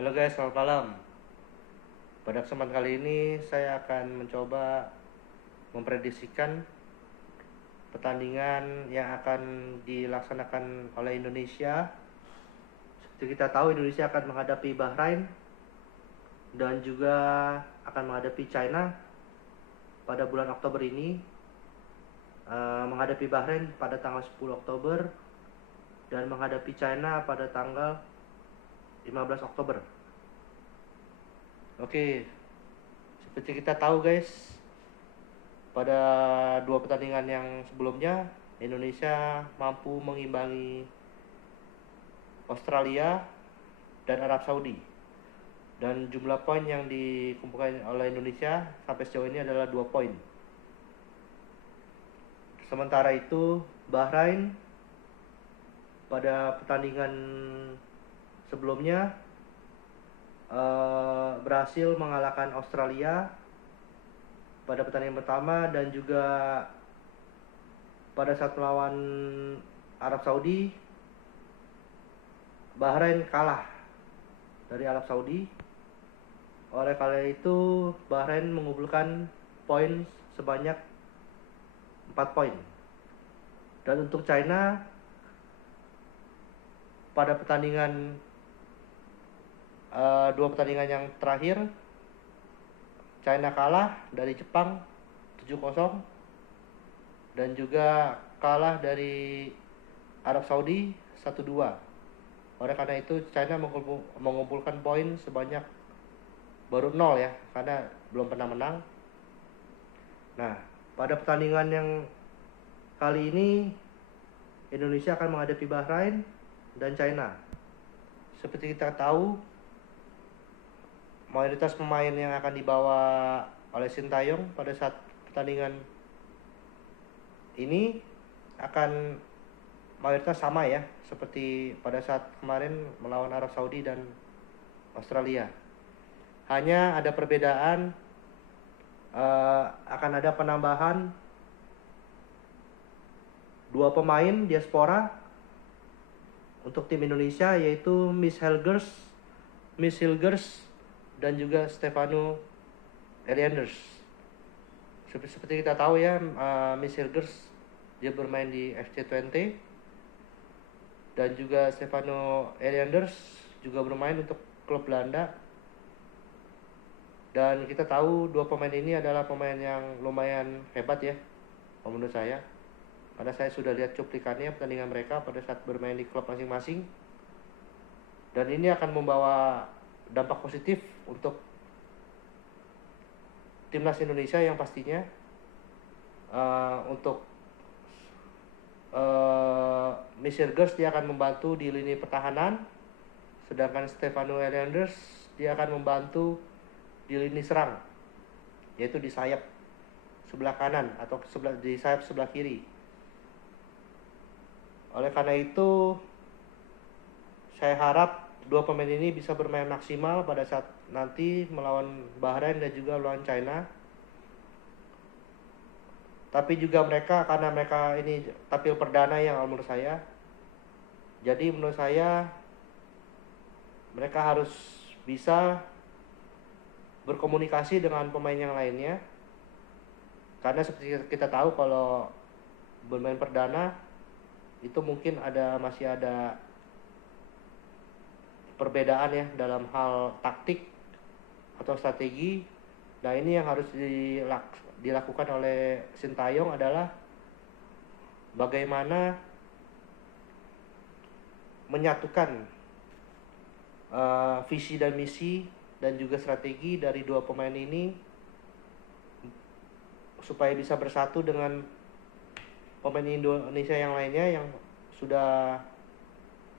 Halo guys, selamat malam. Pada kesempatan kali ini saya akan mencoba memprediksikan pertandingan yang akan dilaksanakan oleh Indonesia. Seperti kita tahu, Indonesia akan menghadapi Bahrain dan juga akan menghadapi China pada bulan Oktober ini. Menghadapi Bahrain pada tanggal 10 Oktober dan menghadapi China pada tanggal 15 Oktober. Oke, seperti kita tahu guys, pada dua pertandingan yang sebelumnya Indonesia mampu mengimbangi Australia dan Arab Saudi, dan jumlah poin yang dikumpulkan oleh Indonesia sampai sejauh ini adalah 2 poin. Sementara itu Bahrain pada pertandingan sebelumnya berhasil mengalahkan Australia pada pertandingan pertama, dan juga pada saat melawan Arab Saudi Bahrain kalah dari Arab Saudi. Oleh karena itu Bahrain mengumpulkan poin sebanyak 4 poin. Dan untuk China pada pertandingan dua pertandingan yang terakhir China kalah dari Jepang 7-0 dan juga kalah dari Arab Saudi 1-2. Oleh karena itu China mengumpulkan poin sebanyak baru 0 ya, karena belum pernah menang. Nah, pada pertandingan yang kali ini Indonesia akan menghadapi Bahrain dan China. Seperti kita tahu, mayoritas pemain yang akan dibawa oleh Sintayong pada saat pertandingan ini akan mayoritas sama ya, seperti pada saat kemarin melawan Arab Saudi dan Australia. Hanya ada perbedaan, akan ada penambahan 2 pemain diaspora untuk tim Indonesia, yaitu Miss Hilgers dan juga Stefano Elianders. Seperti kita tahu ya, Miss Hilgers dia bermain di FC Twente, dan juga Stefano Elianders juga bermain untuk klub Belanda. Dan kita tahu dua pemain ini adalah pemain yang lumayan hebat ya, menurut saya, karena saya sudah lihat cuplikannya pertandingan mereka pada saat bermain di klub masing-masing. Dan ini akan membawa dampak positif untuk timnas Indonesia yang pastinya untuk Michel Gers dia akan membantu di lini pertahanan, sedangkan Stefano Elianders dia akan membantu di lini serang, yaitu di sayap sebelah kanan atau di sayap sebelah kiri. Oleh karena itu saya harap dua pemain ini bisa bermain maksimal pada saat nanti melawan Bahrain dan juga melawan China. Tapi juga karena mereka ini tampil perdana yang menurut saya, jadi menurut saya mereka harus bisa berkomunikasi dengan pemain yang lainnya, karena seperti kita tahu kalau bermain perdana itu mungkin masih ada perbedaan ya dalam hal taktik atau strategi. Nah, ini yang harus dilakukan oleh Sintayong adalah bagaimana menyatukan visi dan misi dan juga strategi dari dua pemain ini supaya bisa bersatu dengan pemain Indonesia yang lainnya yang sudah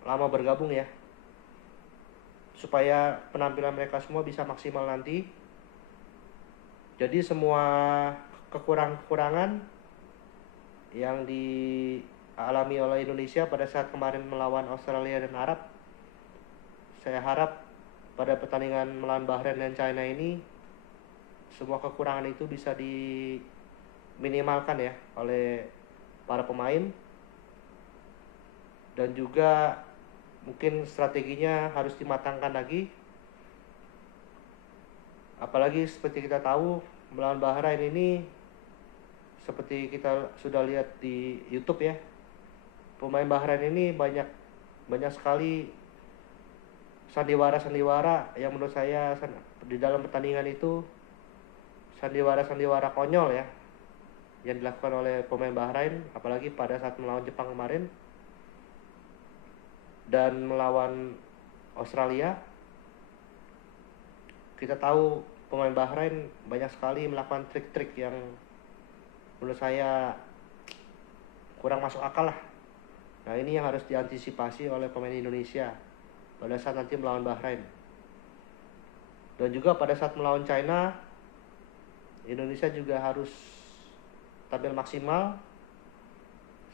lama bergabung ya, supaya penampilan mereka semua bisa maksimal nanti. Jadi semua kekurangan yang dialami oleh Indonesia pada saat kemarin melawan Australia dan Arab, saya harap pada pertandingan melawan Bahrain dan China ini semua kekurangan itu bisa diminimalkan ya oleh para pemain, dan juga mungkin strateginya harus dimatangkan lagi Apalagi seperti kita tahu melawan Bahrain ini, seperti kita sudah lihat di YouTube ya, pemain Bahrain ini banyak sekali sandiwara yang menurut saya di dalam pertandingan itu sandiwara konyol ya yang dilakukan oleh pemain Bahrain, apalagi pada saat melawan Jepang kemarin dan melawan Australia. Kita tahu pemain Bahrain banyak sekali melakukan trik-trik yang menurut saya kurang masuk akal lah. Nah, ini yang harus diantisipasi oleh pemain Indonesia pada saat nanti melawan Bahrain. Dan juga pada saat melawan China, Indonesia juga harus tampil maksimal.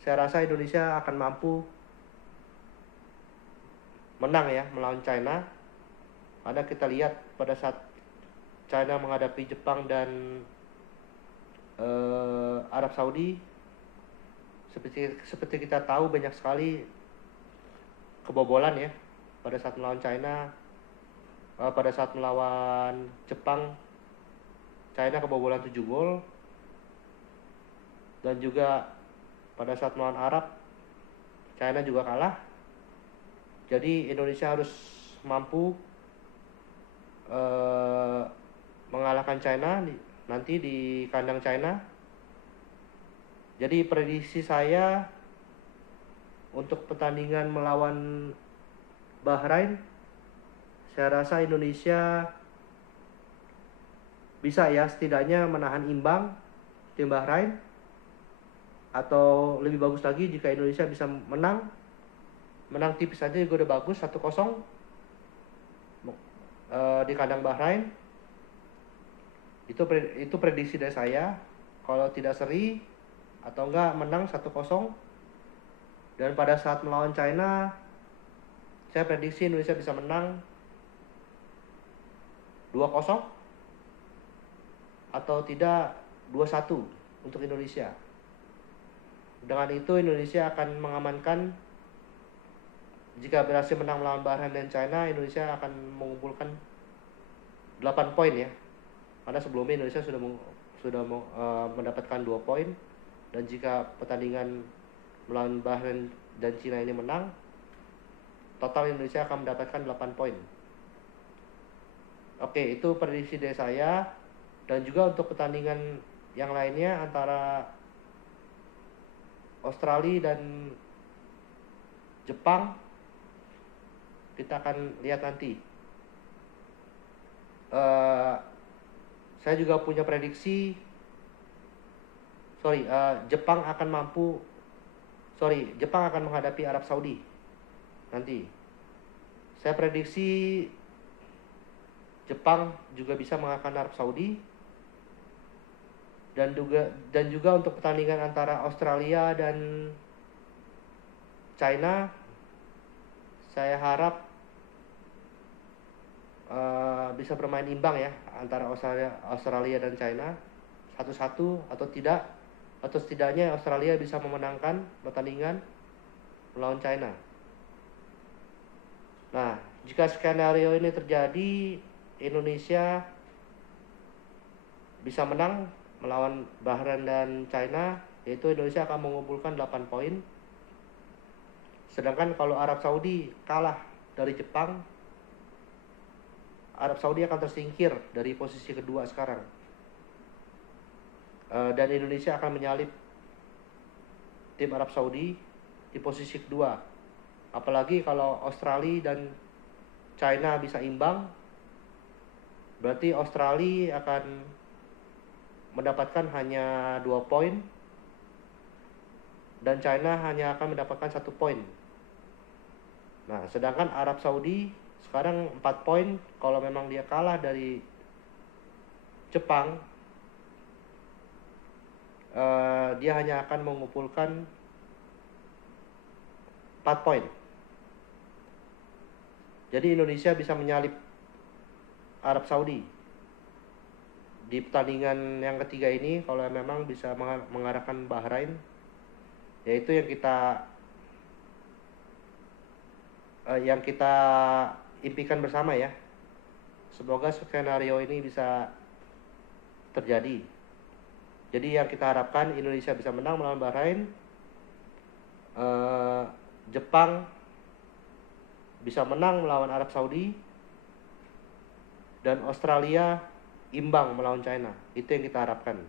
Saya rasa Indonesia akan mampu menang ya melawan China. Karena kita lihat pada saat China menghadapi Jepang dan Arab Saudi, seperti kita tahu banyak sekali kebobolan ya pada saat melawan China. Pada saat melawan Jepang, China kebobolan 7 gol. Dan juga pada saat melawan Arab, China juga kalah. Jadi Indonesia harus mampu mengalahkan China nanti di kandang China. Jadi prediksi saya untuk pertandingan melawan Bahrain, saya rasa Indonesia bisa ya setidaknya menahan imbang tim Bahrain, atau lebih bagus lagi jika Indonesia bisa menang tipis aja juga udah bagus, 1-0 di kandang Bahrain. Itu prediksi dari saya. Kalau tidak seri atau enggak menang 1-0. Dan pada saat melawan China, saya prediksi Indonesia bisa menang 2-0 atau tidak 2-1 untuk Indonesia. Dengan itu Indonesia akan mengamankan, jika berhasil menang melawan Bahrain dan China, Indonesia akan mengumpulkan 8 poin ya. Karena sebelumnya Indonesia sudah mendapatkan 2 poin, dan jika pertandingan melawan Bahrain dan China ini menang, total Indonesia akan mendapatkan 8 poin. Oke, itu prediksi dari saya. Dan juga untuk pertandingan yang lainnya antara Australia dan Jepang, kita akan lihat nanti. Saya juga punya prediksi. Jepang akan menghadapi Arab Saudi nanti. Saya prediksi Jepang juga bisa mengalahkan Arab Saudi. Dan juga untuk pertandingan antara Australia dan China, saya harap bisa bermain imbang ya antara Australia dan China, 1-1 atau setidaknya Australia bisa memenangkan pertandingan melawan China. Nah, jika skenario ini terjadi, Indonesia bisa menang melawan Bahrain dan China, yaitu Indonesia akan mengumpulkan 8 poin. Sedangkan kalau Arab Saudi kalah dari Jepang, Arab Saudi akan tersingkir dari posisi kedua sekarang. Dan Indonesia akan menyalip tim Arab Saudi di posisi kedua. Apalagi kalau Australia dan China bisa imbang, berarti Australia akan mendapatkan hanya 2 poin dan China hanya akan mendapatkan 1 poin. Nah, sedangkan Arab Saudi sekarang 4 poin. Kalau memang dia kalah dari Jepang, dia hanya akan mengumpulkan 4 poin. Jadi Indonesia bisa menyalip Arab Saudi di pertandingan yang ketiga ini kalau memang bisa mengarahkan Bahrain, yaitu yang kita impikan bersama ya. Semoga skenario ini bisa terjadi. Jadi yang kita harapkan Indonesia bisa menang melawan Bahrain, Jepang bisa menang melawan Arab Saudi, dan Australia imbang melawan China. Itu yang kita harapkan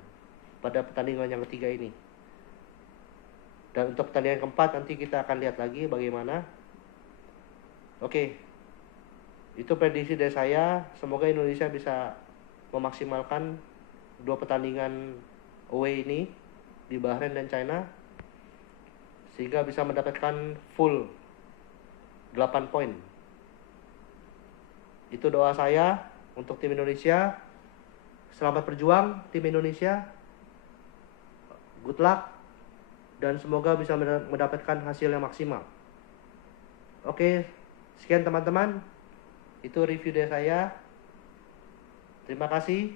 pada pertandingan yang ketiga ini. Dan untuk pertandingan keempat nanti kita akan lihat lagi bagaimana. Oke, itu prediksi dari saya. Semoga Indonesia bisa memaksimalkan 2 pertandingan away ini di Bahrain dan China, sehingga bisa mendapatkan full 8 poin. Itu doa saya untuk tim Indonesia. Selamat berjuang tim Indonesia. Good luck. Dan semoga bisa mendapatkan hasil yang maksimal. Oke, sekian teman-teman. Itu review dari saya. Terima kasih.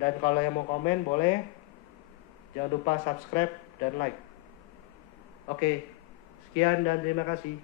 Dan kalau yang mau komen boleh. Jangan lupa subscribe dan like. Oke, sekian dan terima kasih.